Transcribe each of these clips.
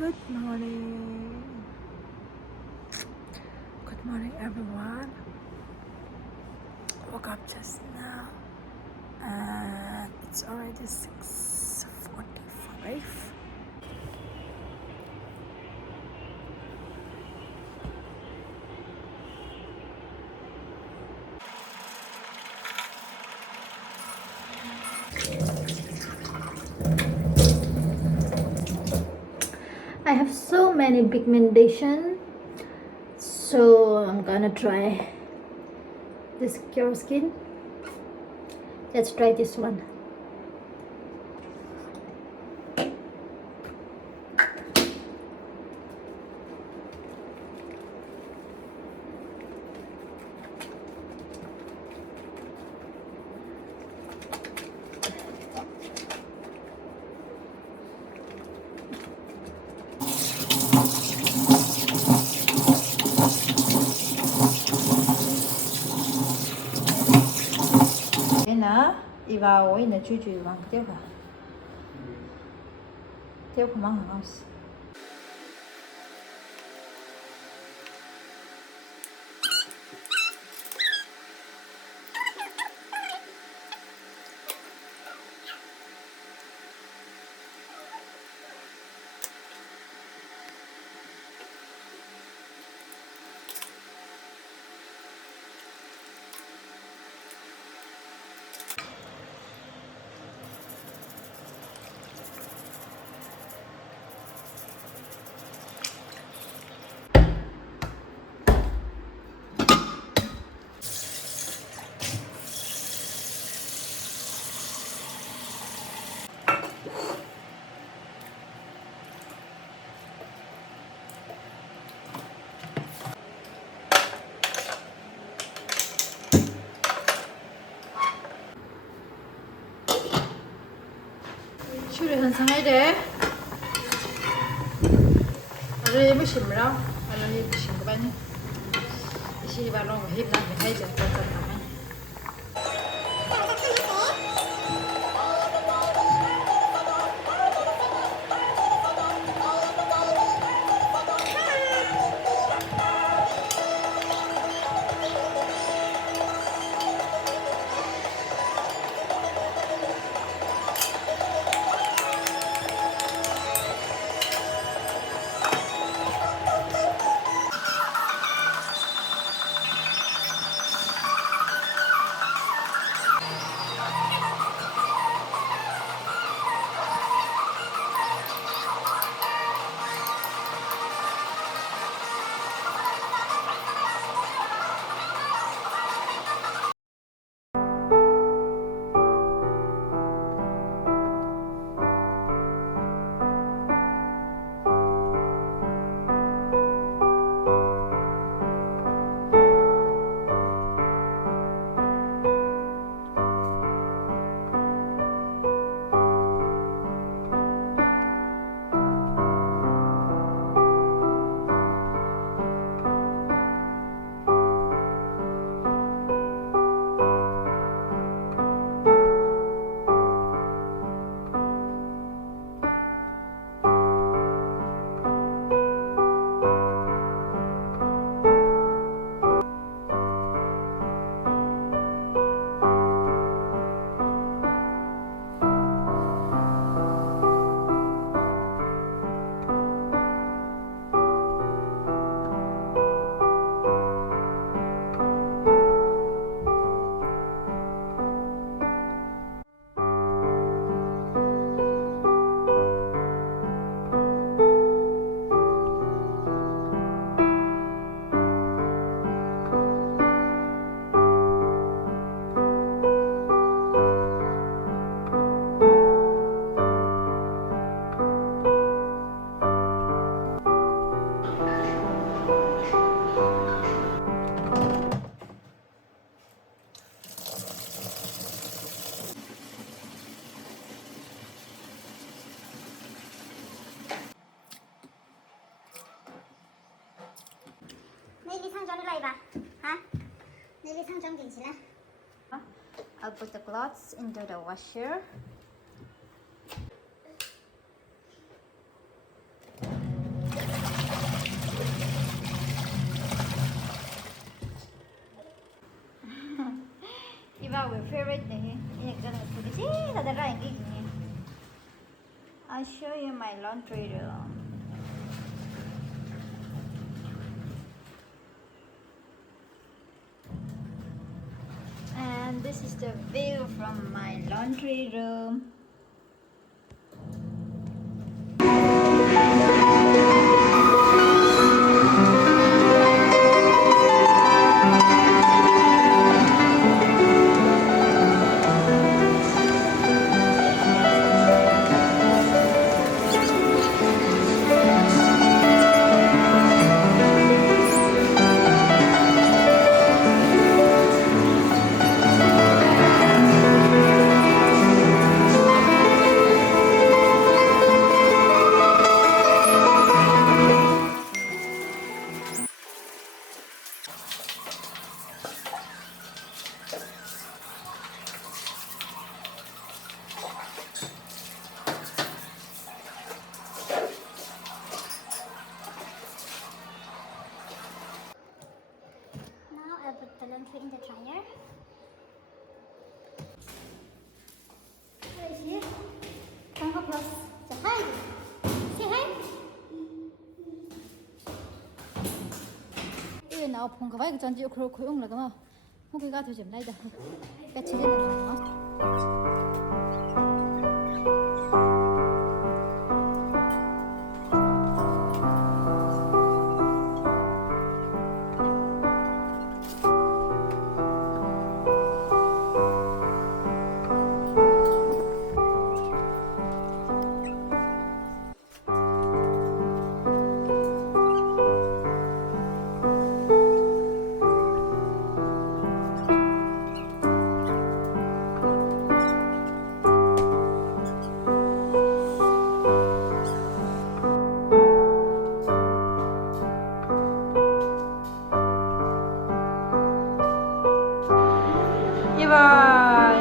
Good morning. Good morning, everyone. Woke up just now, and it's already 6:45. I have so many pigmentation, so I'm gonna try this Cure Skin. Let's try this one. Nè, đi vào ấy là chui bằng tiếp à? Tiếp không mang hả? Chưa được sang ấy đấy. Ở đây mới xỉm đâu, ở đây xỉm các bạn nhé. Xỉm vào lòng hiếp lại hay chả quan trọng lắm. I'll put the clothes into the washer. I'll show you my laundry room. And this is the view from my laundry room. Now I'll put the laundry in the dryer. Where is he? Come up close. Say hi. Say hi. Ê, nào phong cái váy của chân chị khổ khổ là cái mà không cái gà thôi chấm đây được. Cái chỉ lên là nó.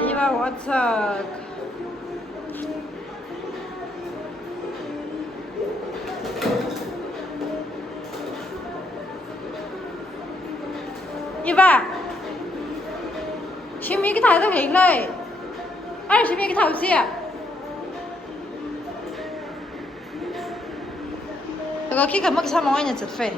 Eva, what's up? Eva, xin mấy cái thái tôi hình này. Ai xin mấy cái thái gì à? Tôi khi cầm cái sao mà anh chật phê.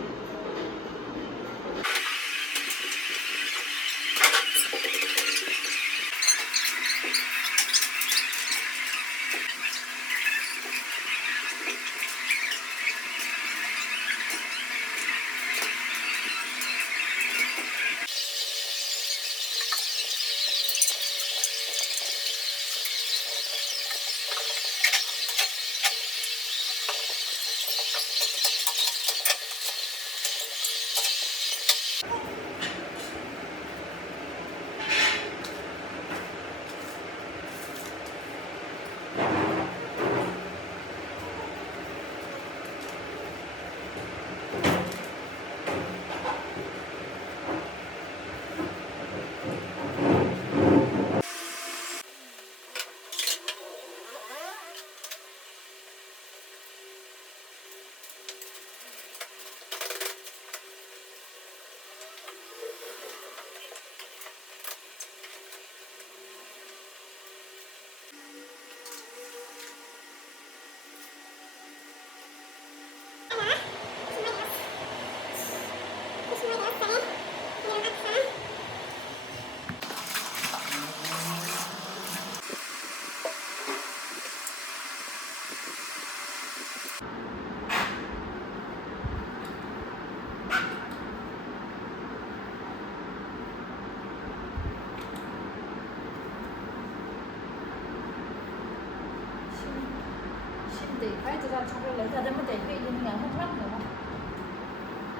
Để phải cho ra trong cái lấy ra để mà để vị như thế nào không lắm nữa.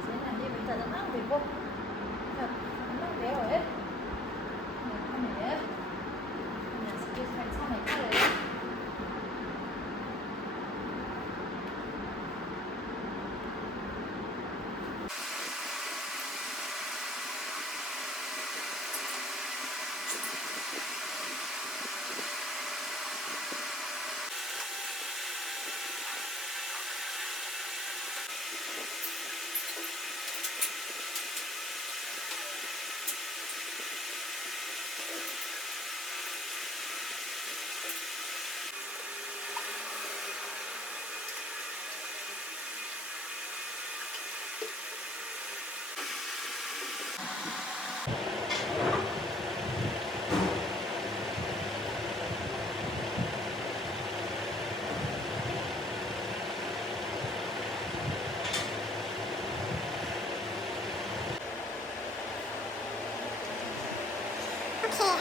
Thế là như bây giờ nó mang về vô. Thật, nó mang về rồi ấy. Con này ấy. Nhà sẽ đi phải sau này cái đấy.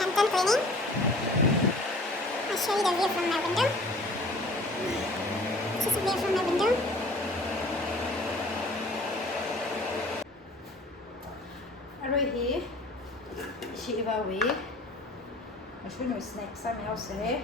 I'm done cleaning. I'll show you the view from my window. This is a view from my window. Rồi hi, chị vào với, mà chú nhồi snack sang nhau sẽ.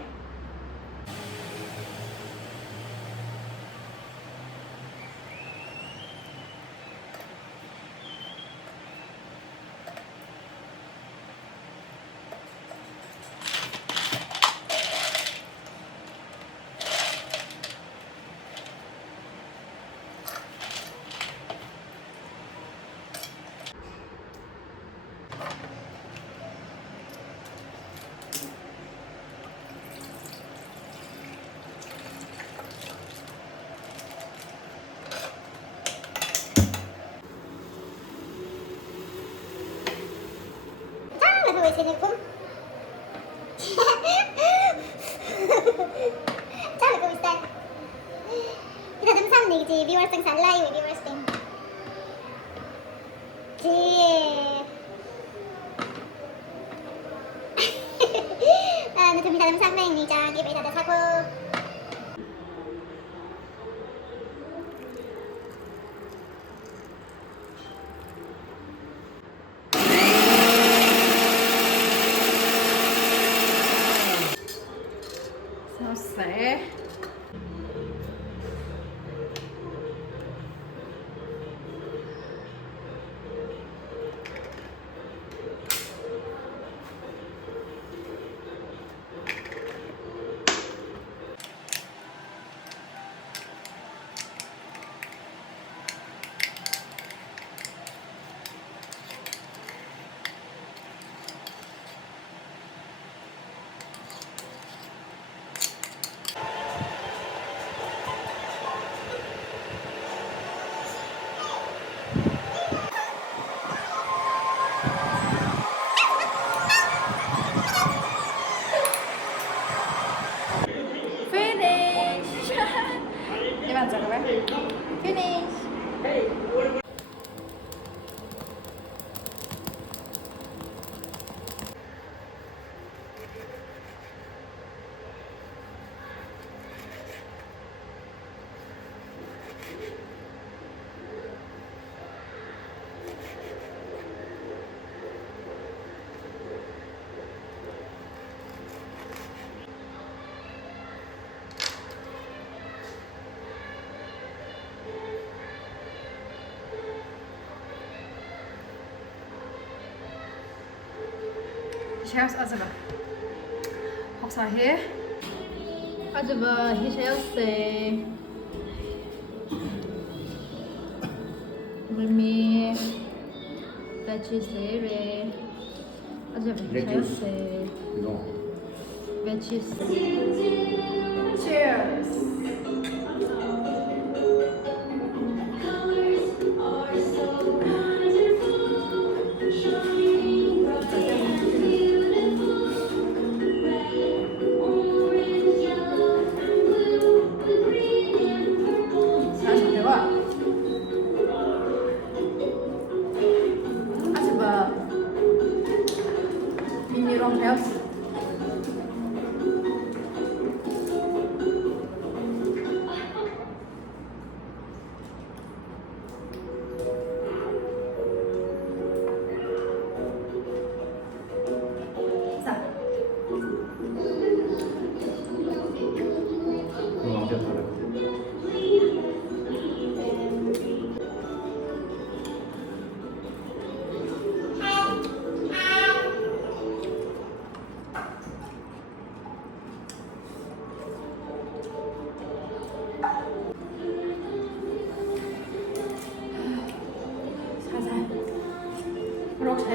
Assalamualaikum. Assalamualaikum Ustaz. Kita ada pesan nih, Ci. Viewers yang salah ya, viewers yang. Ci. Nanti minta pesan nih, jangan dia minta aku. Sẽ finish. Đi bàn giờ các bé. Finish. Shells acaba. Hopsa here. Acaba he shells say. Mimi. Veggies there. Acaba he shells say. No. Veggies. Cheers. Wrong house. 그럼 완전 다르. 그렇게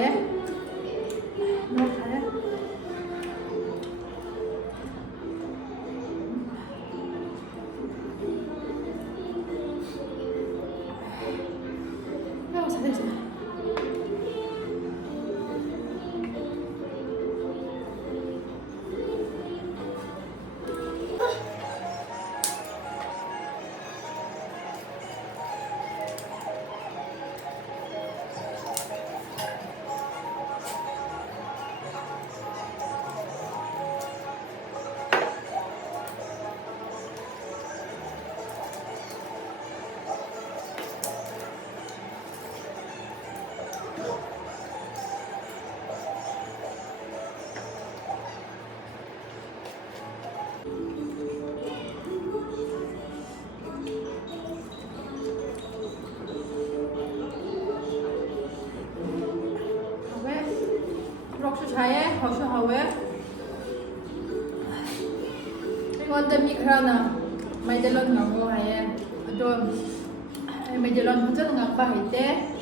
잘했어. 잘해? 어서 하왜? 이건데 미크라나 마이델런 강고 하예. 또 마이델런 혼자는 강바 할때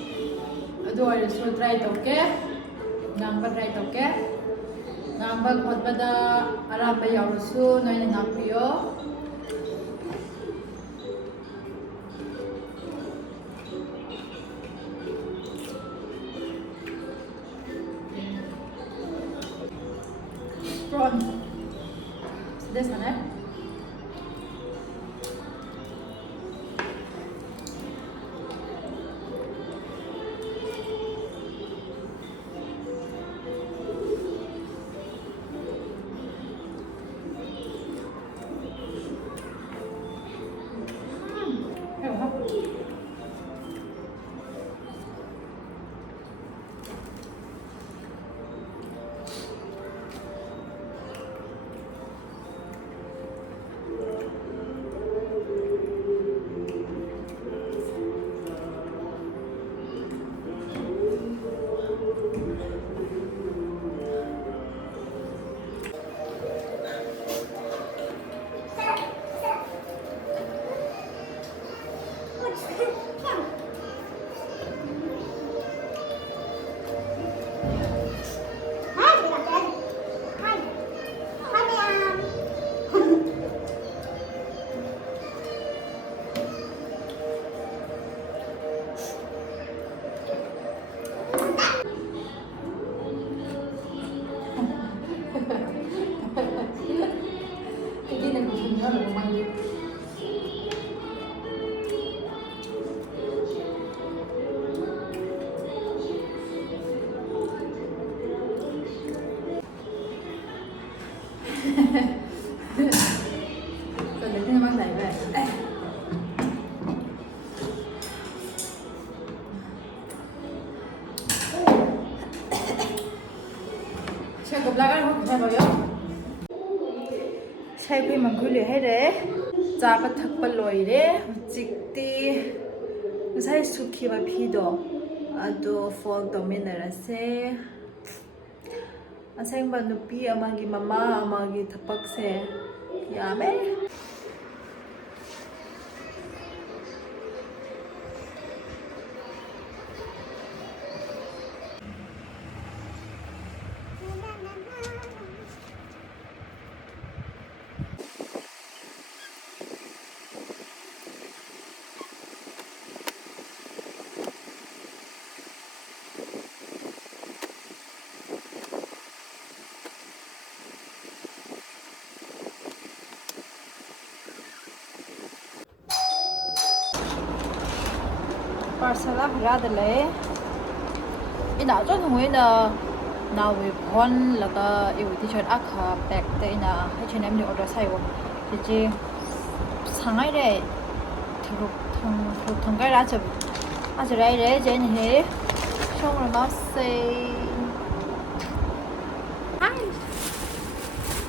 또 알수 트라이 할게. 강바 트라이 할게. 강바 걷바다 아랍바 야우수 너희는 강피요. prawn this one 여기는 무슨 여러 많이 Tôi để thêm mang giày về. Xe cục lá cái không xe vào vô. Xe quy mà quy lưỡi hết đấy. Giá bắt thật bắt lồi đấy. Chích đi. Sai suki và pido. Ado fall dominarase. Asengba nupi amagi mama amagi thapakse yame Parcela radle ina cho thùng ấy là nào về con là cái yêu thì chọn ác hà bẹt tới na hay cho em được order sai rồi thì chỉ sáng ấy đấy thằng cái ra chụp giờ đây đấy trên thế xong rồi nó say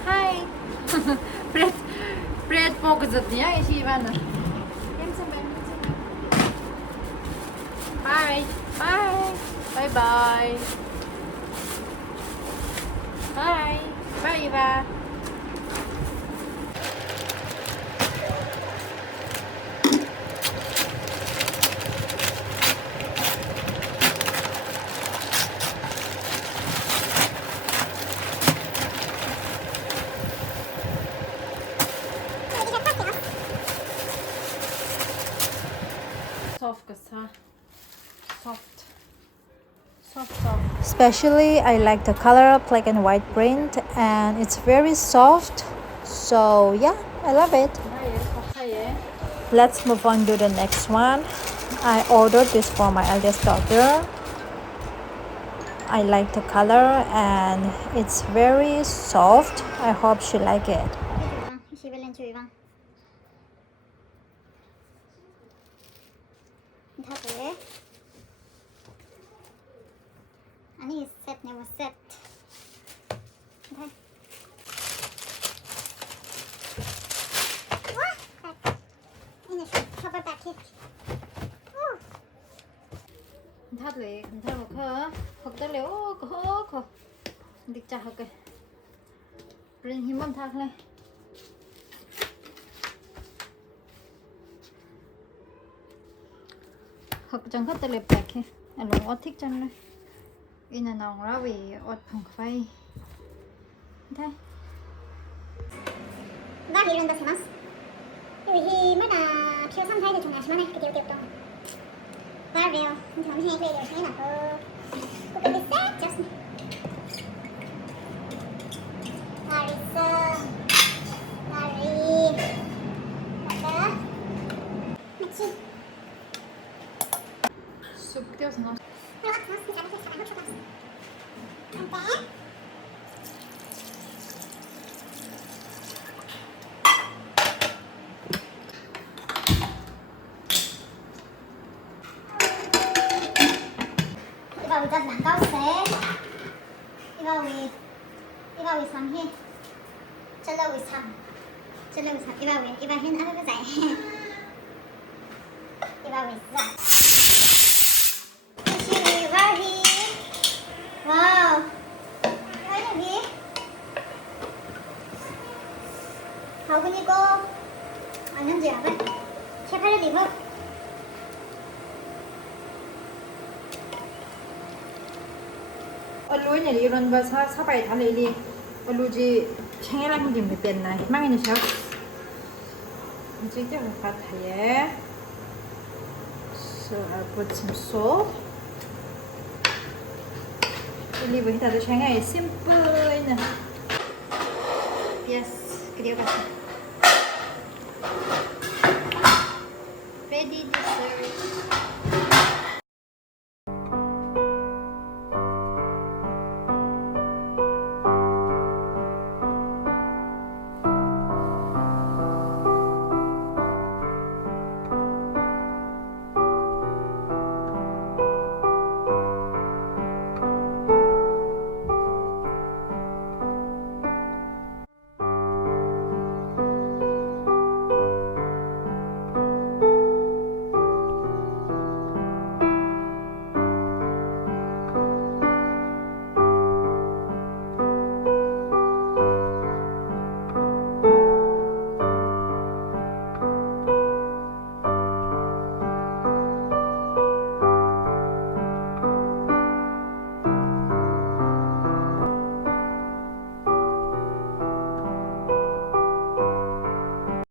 hi bread focus nhá cái gì vậy nè Bye. Bye. Bye bye. Bye. Bye Eva. Soft kasa. Soft. Especially I like the color of black and white print and it's very soft, so yeah, I love it. Let's move on to the next one. I ordered this for my eldest daughter. I like the color and it's very soft. I hope she like it. She will enjoy it. Okay. 아니 셋 네모 셋. 네. 와! 이네 커버 바켓. 오. thật lệ thật một khờ thật tới liễu khờ khờ Đi chả ok. Rin hiếm mâm thang lên. Học chẳng hết tele bạc kìa. Anh luôn ớt thích chân đây. In là nòng ra vì ớt phòng phay. Thế. バービー運動します。でもまだピオさんタイでちょっとしまね、けどよけと。バービーを、ちょっと見せてくれるしね、なんか。ここでさ、ちょっと。マリさん。マリー。また。マチ。 쑥 띄어서 넣어. これは、マスクじゃなくて、これは、ちょっと。なんで 이거 의자 난가우세 이거 위 3해 절로 위 3 이거 hen 아르가 잘 이거 위 4 이시 와히 와우 와이 위 하우니고 안녕지 아바 셰파르 리버 Ôi này đi rồi và sao bài thằng này đi. Ôi gì chẳng lẽ mình tìm tiền này mang cái sao? Chỉ cho một phát thấy. So I put some salt. Ini với ta được chẳng ngày simple nè. Yes, cái điều đó. Ready to serve.